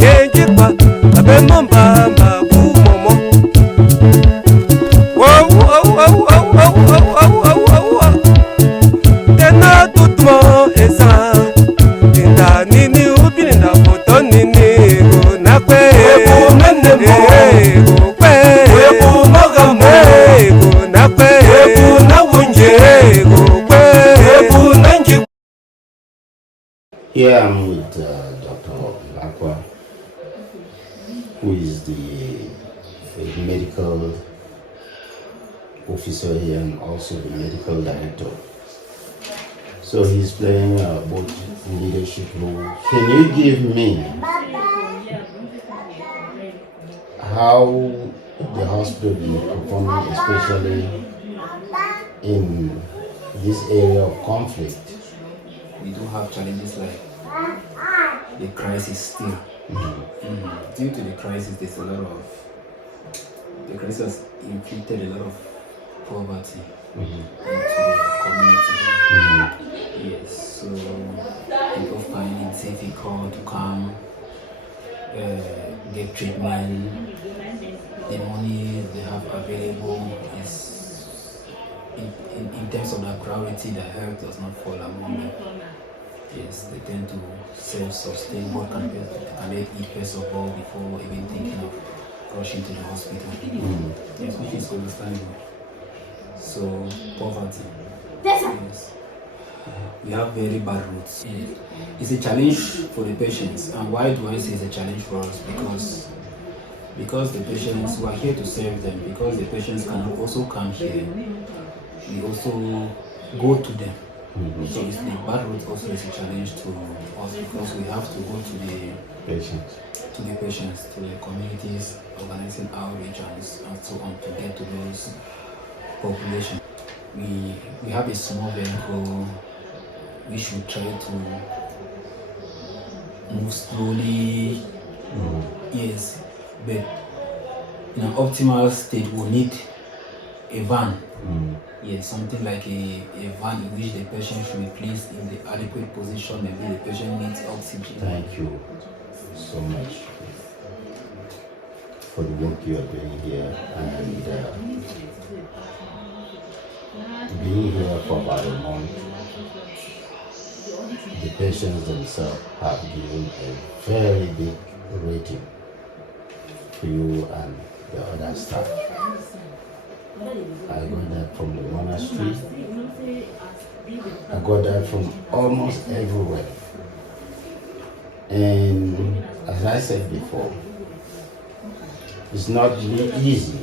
nyenjikwa abemo mbamba kumomo wow wow wow wow wow wow wow wow tena tutmo esa tinda nini ubini na foto nini go nakwe go mende mo go kwe go magamo go nakwe go na wunje go kwe go nanji. Here I'm with Dr. Mbakwa, who is the medical officer here and also the medical director. So he's playing both leadership role. Can you give me how the hospital is performing, especially in this area of conflict? We do have challenges like the crisis still. Due to the crisis, there's a lot of, the crisis has inflicted a lot of poverty into the community. Yes, so people find it difficult to come, get treatment. The money they have available is, in terms of their priority, their health does not fall among them. Yes, they tend to self-sustain. What can they eat first of all before even thinking of rushing to the hospital? Yes, which is understandable. So, poverty. Yes. We have very bad roads. It's a challenge for the patients. And why do I say it's a challenge for us? Because the patients, we are here to serve them. Because the patients can also come here, we also go to them. So it's the bad road also is a challenge to us because we have to go to the patients, to the communities, organizing outreach and so on to get to those population. We have a small vehicle. We should try to move slowly. Yes, but in an optimal state, we need a van. Yes, something like a van in which the patient should be placed in the adequate position. Maybe the patient needs oxygen. Thank you so much for the work you are doing here and being here for about a month. The patients themselves have given a very big rating for you and the other staff. I got that from the monastery. I got that from almost everywhere. And as I said before, it's not really easy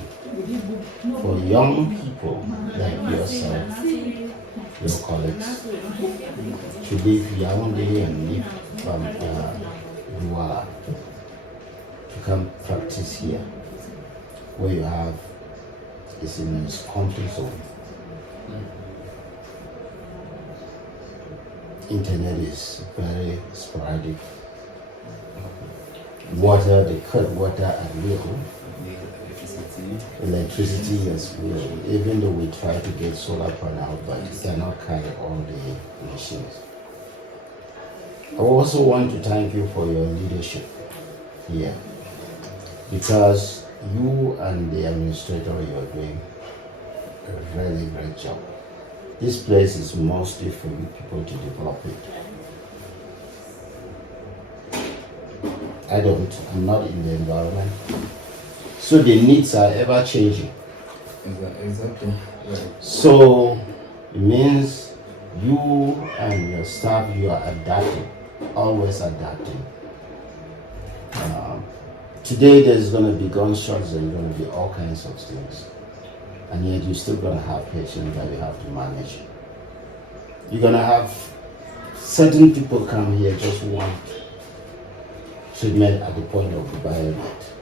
for young people like yourself, your colleagues, to leave Yaoundé and leave from Douala to come practice here, where you have is in its conflict zone. Internet is very sporadic. Water, they cut water at will. Electricity as well. Even though we try to get solar panel, but it cannot carry all the machines. I also want to thank you for your leadership here, because you and the administrator, you are doing a very great job. This place is mostly for you people to develop it. I'm not in the environment. So the needs are ever changing. Exactly. Right. So it means you and your staff, you are adapting, always adapting. Today there's going to be gunshots and going to be all kinds of things. And yet you're still going to have patients that you have to manage. You're going to have certain people come here just want treatment at the point of the bayonet.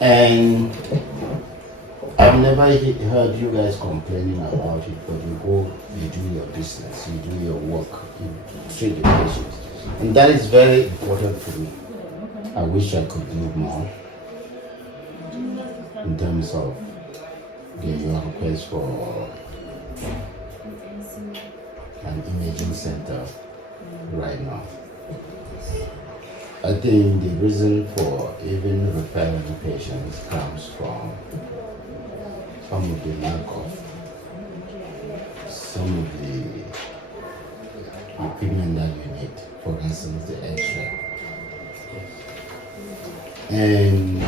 And I've never heard you guys complaining about it, but you go, you do your business, you do your work, you treat the patients. And that is very important for me. I wish I could do more in terms of your request for an imaging center right now. I think the reason for even referring patients comes from some of the lack of some of the equipment that you need, for instance, the X-ray. And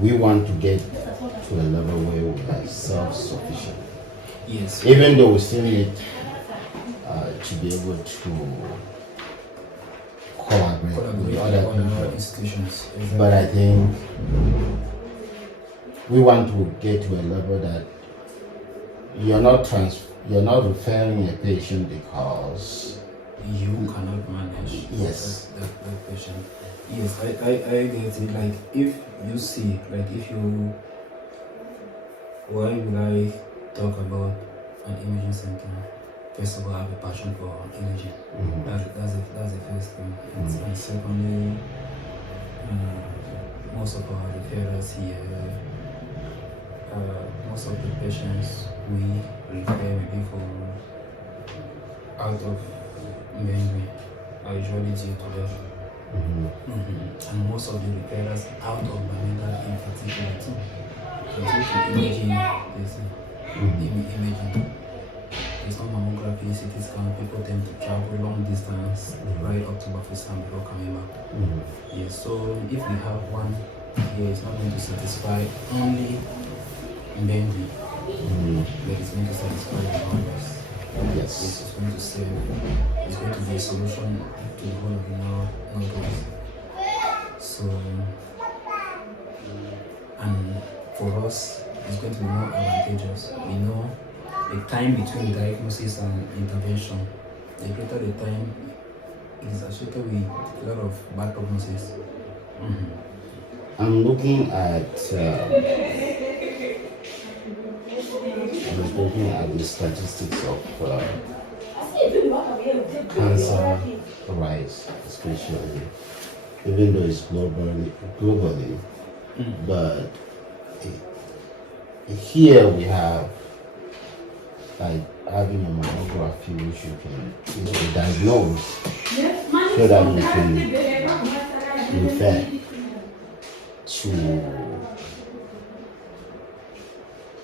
we want to get to a level where we are self-sufficient. Yes. Even though we still need to be able to collaborate with other people. Institutions. But I think we want to get to a level that you're not referring a patient because you cannot manage yes that patient. Yes, I get it. Like if you see, like if you, why would I talk about an imaging center? First of all, I have a passion for imaging. Mm-hmm. That's the first thing. And secondly, most of our referrals here, most of the patients we refer maybe for out of Mbakwa are usually due to death. And most of the referrals out of Mbakwa in particular too. So due to imaging, imaging. There's no mammography, CT scan, people tend to travel long distance, right up to Bafistan before coming back. Yes, so if we have one here, it's not going to satisfy only Mbakwa, but it's going to satisfy the others. Yes. It's going to save, it's going to be a solution to the whole of the Northwest. So, and for us, it's going to be more advantageous. We know the time between diagnosis and intervention, the greater the time, it is associated with a lot of bad prognosis. I'm looking at the statistics of cancer rise, especially, even though it's globally, but here we have like having a mammography which you can diagnose so that you can refer to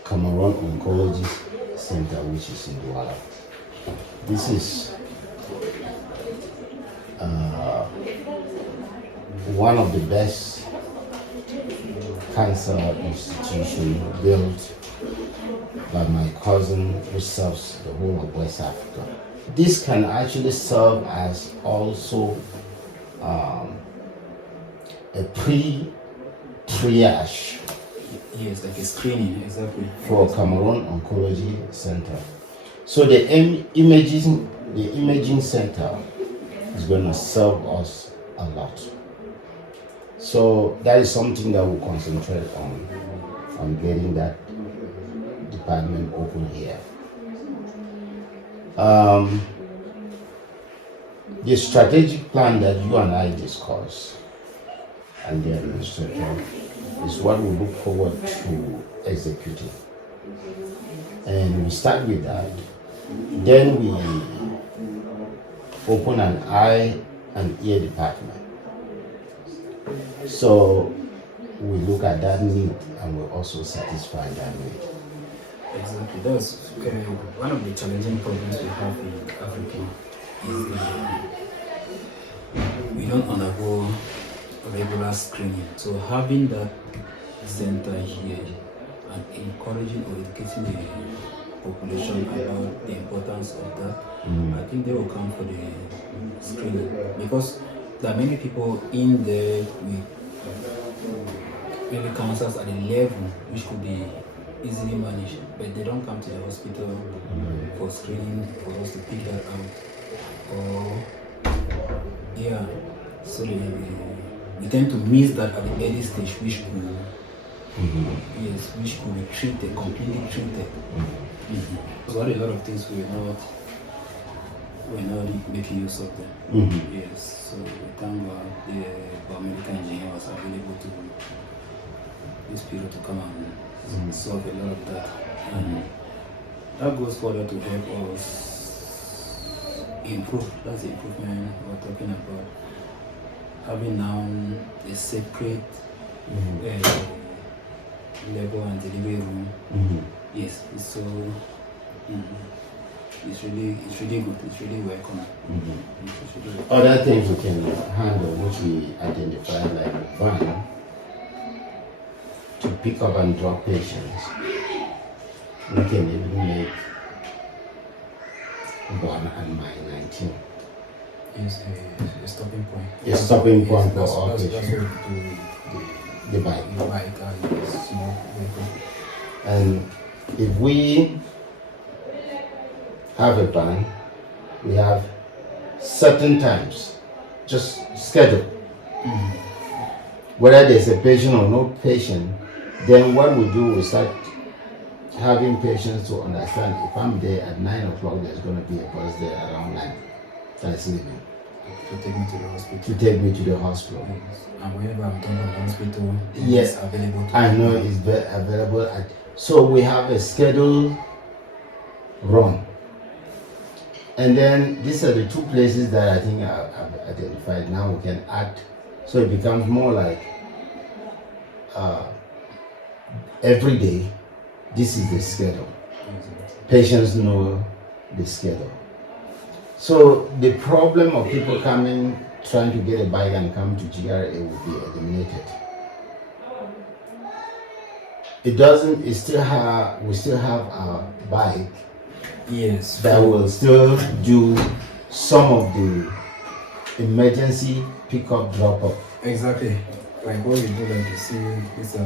Cameroon Oncology Center, which is in Douala. This is one of the best cancer institutions built by my cousin who serves the whole of West Africa. This can actually serve as also a pre-triage. Yes, like a screening, exactly. For Cameroon Oncology Center. So the imaging center is going to serve us a lot. So that is something that we'll concentrate on getting that department open here. The strategic plan that you and I discussed and the administrator is what we look forward to executing. And we start with that. Then we open an eye and ear department. So we look at that need and we also satisfy that need. Exactly. That's one of the challenging problems we have in Africa is we don't undergo regular screening. So having that center here and encouraging or educating the population about the importance of that, I think they will come for the screening, because there are many people in there with early cancers at a level which could be easily managed, but they don't come to the hospital for screening for us to pick that out. So we tend to miss that at the early stage, which could which could be treated, completely treated. So a lot of things we're not making use of them. Yes, so we thank God the biomedical engineer was available to this period to come and solve a lot of that. And that goes further to help us improve. That's the improvement we're talking about. Having now a separate level and delivery room. Yes, it's so. It's really good. It's really welcome. It's really Other things we can handle, which we identify like van to pick up and drop patients. We can even make 1 and my 19. It's a stopping point. A stopping point for that's, all that's patients. what we do The bike. the bike and the small vehicle. And if we have a van, we have certain times, just schedule. Whether there's a patient or no patient, then what we do, we start having patients to understand if I'm there at 9 o'clock, there's going to be a bus there around 9 that's leaving To take me to the hospital. to take me to the hospital. Yes. And whenever I'm done from the hospital, Yes, it's available to I know it's available at, so we have a scheduled run. And then these are the two places that I think I've identified. Now we can add, so it becomes more like every day, this is the schedule. Patients know the schedule. So the problem of people coming, trying to get a bike and come to GRA will be eliminated. It doesn't, we still have our bike Yes. that will still do some of the emergency pickup drop off. Exactly. Like what we do, like you see, these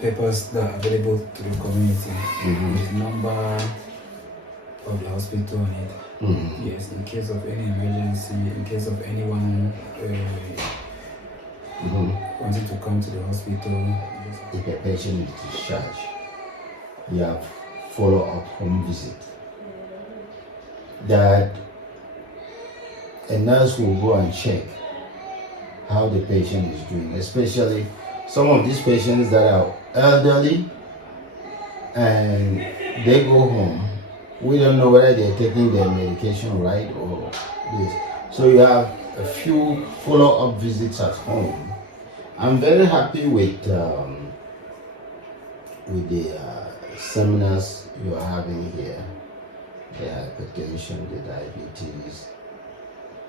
papers that are available to the community with number of the hospital on it. Yes, in case of any emergency, in case of anyone wanting to come to the hospital. If a patient is discharged, you have follow-up home visit. That a nurse will go and check how the patient is doing, especially some of these patients that are elderly and they go home. We don't know whether they're taking their medication right or this. So you have a few follow-up visits at home. I'm very happy with the seminars you are having here. The hypertension, the diabetes,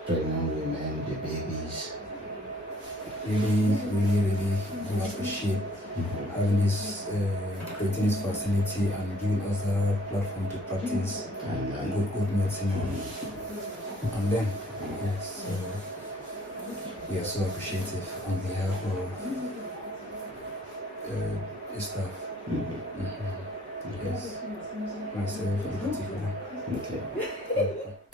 pregnant women, the babies. Really do appreciate having this, creating this facility and giving us a platform to practice good medicine on them. Yes, we are so appreciative on behalf of the staff. Yes, myself in particular. Okay.